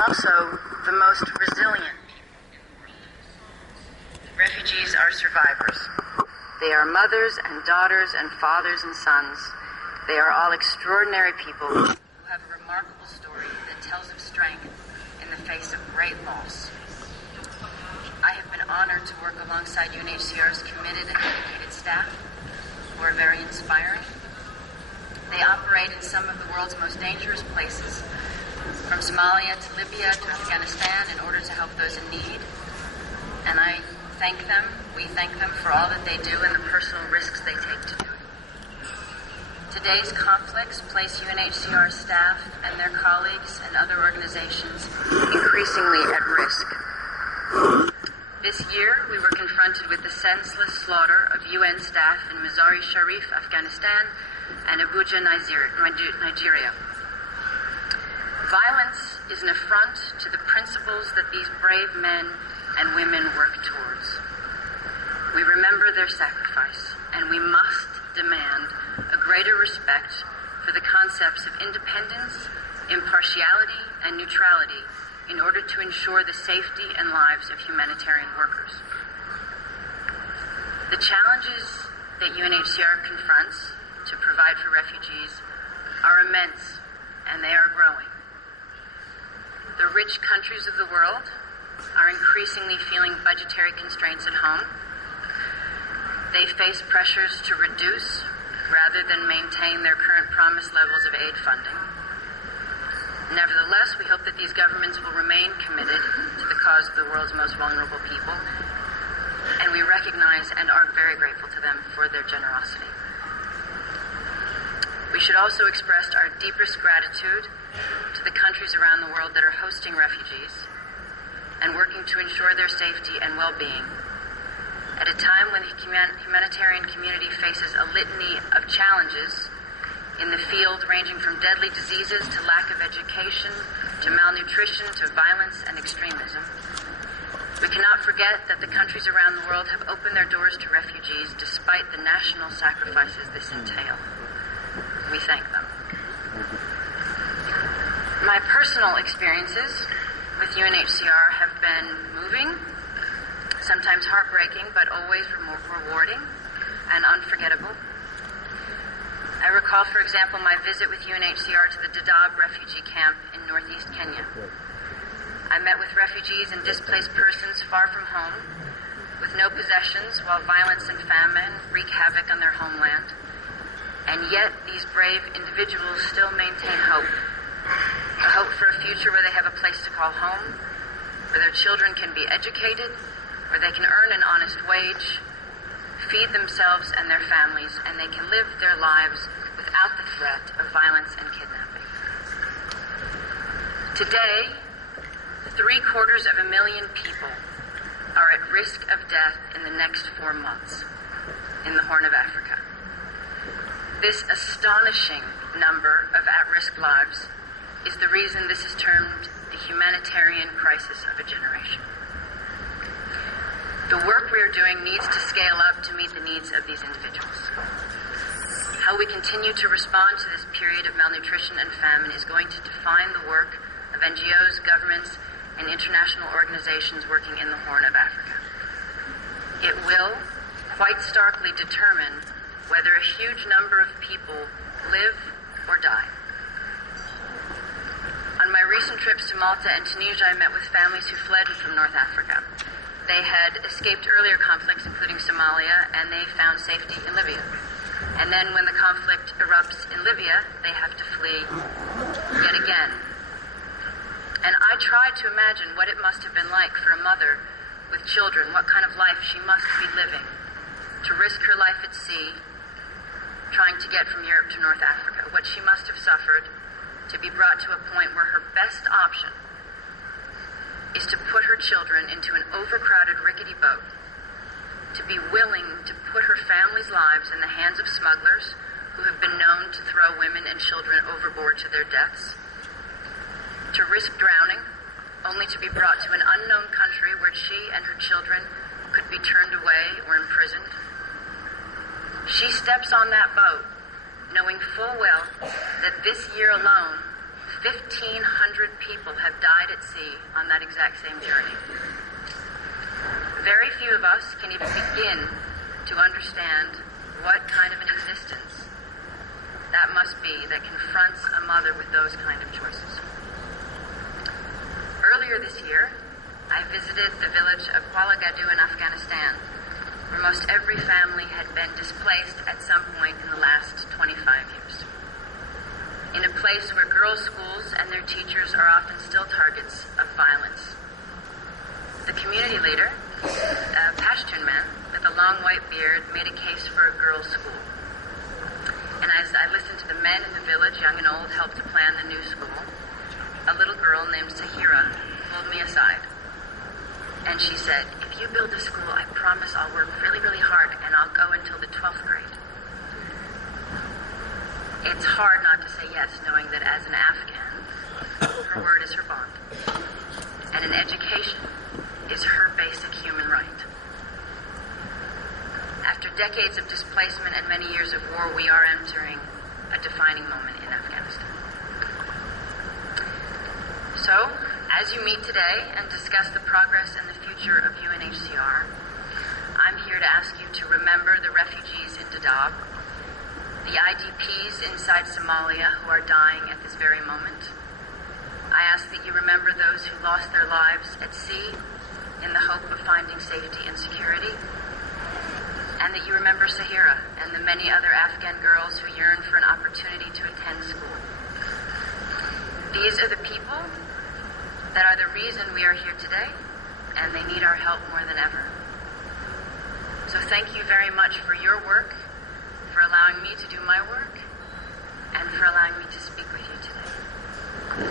also the most resilient people in the world. Refugees are survivors. They are mothers and daughters and fathers and sons. They are all extraordinary people who have a remarkable story that tells of strength in the face of great loss. I have been honored to work alongside UNHCR's committed and dedicated staff, who are very inspiring. They operate in some of the world's most dangerous places, from Somalia to Libya to Afghanistan, in order to help those in need. And I thank them, we thank them for all that they do and the personal risks they take to do it. Today's conflicts place UNHCR staff and their colleagues and other organizations increasingly at risk. This year, we were confronted with the senseless slaughter of UN staff in Mazar-e-Sharif, Afghanistan, and Abuja, Nigeria. Violence is an affront to the principles that these brave men and women work towards. We remember their sacrifice, and we must demand a greater respect for the concepts of independence, impartiality, and neutrality in order to ensure the safety and lives of humanitarian workers. The challenges that UNHCR confronts to provide for refugees are immense, and they are growing. The rich countries of the world are increasingly feeling budgetary constraints at home. They face pressures to reduce rather than maintain their current promised levels of aid funding. Nevertheless, we hope that these governments will remain committed to the cause of the world's most vulnerable people, and we recognize and are very grateful to them for their generosity. We should also express our deepest gratitude to the countries around the world that are hosting refugees and working to ensure their safety and well-being at a time when the humanitarian community faces a litany of challenges in the field, ranging from deadly diseases to lack of education, to malnutrition, to violence and extremism. We cannot forget that the countries around the world have opened their doors to refugees despite the national sacrifices this entail. We thank them. My personal experiences with UNHCR have been moving, sometimes heartbreaking, but always rewarding and unforgettable. I recall, for example, my visit with UNHCR to the Dadaab refugee camp in northeast Kenya. I met with refugees and displaced persons far from home, with no possessions, while violence and famine wreak havoc on their homeland. And yet, these brave individuals still maintain hope. A hope for a future where they have a place to call home, where their children can be educated, where they can earn an honest wage, feed themselves and their families, and they can live their lives without the threat of violence and kidnapping. Today, 750,000 people are at risk of death in the next 4 months in the Horn of Africa. This astonishing number of at-risk lives is the reason this is termed the humanitarian crisis of a generation. The work we are doing needs to scale up to meet the needs of these individuals. How we continue to respond to this period of malnutrition and famine is going to define the work of NGOs, governments, and international organizations working in the Horn of Africa. It will quite starkly determine whether a huge number of people live or die. On my recent trips to Malta and Tunisia, I met with families who fled from North Africa. They had escaped earlier conflicts, including Somalia, and they found safety in Libya. And then when the conflict erupts in Libya, they have to flee yet again. And I tried to imagine what it must have been like for a mother with children, what kind of life she must be living, to risk her life at sea, trying to get from Europe to North Africa, what she must have suffered to be brought to a point where her best option is to put her children into an overcrowded, rickety boat, to be willing to put her family's lives in the hands of smugglers who have been known to throw women and children overboard to their deaths, to risk drowning, only to be brought to an unknown country where she and her children could be turned away or imprisoned. She steps on that boat knowing full well that this year alone, 1,500 people have died at sea on that exact same journey. Very few of us can even begin to understand what kind of an existence that must be that confronts a mother with those kind of choices. Earlier this year, I visited the village of Kwalagadu in Afghanistan, where most every family had been displaced at some point in the last 25 years. In a place where girls' schools and their teachers are often still targets of violence. The community leader, a Pashtun man with a long white beard, made a case for a girls' school. And as I listened to the men in the village, young and old, help to plan the new school, a little girl named Sahira pulled me aside. And she said, "If you build a school, I promise I'll work really, really hard and I'll go until the 12th grade." It's hard not to say yes, knowing that as an Afghan, her word is her bond. And an education is her basic human right. After decades of displacement and many years of war, we are entering a defining moment in Afghanistan. So, as you meet today and discuss the progress and the future of UNHCR, I'm here to ask you to remember the refugees in Dadaab, the IDPs inside Somalia who are dying at this very moment. I ask that you remember those who lost their lives at sea in the hope of finding safety and security, and that you remember Sahira and the many other Afghan girls who yearn for an opportunity to attend school. These are the people that are the reason we are here today, and they need our help more than ever. So thank you very much for your work, for allowing me to do my work, and for allowing me to speak with you today.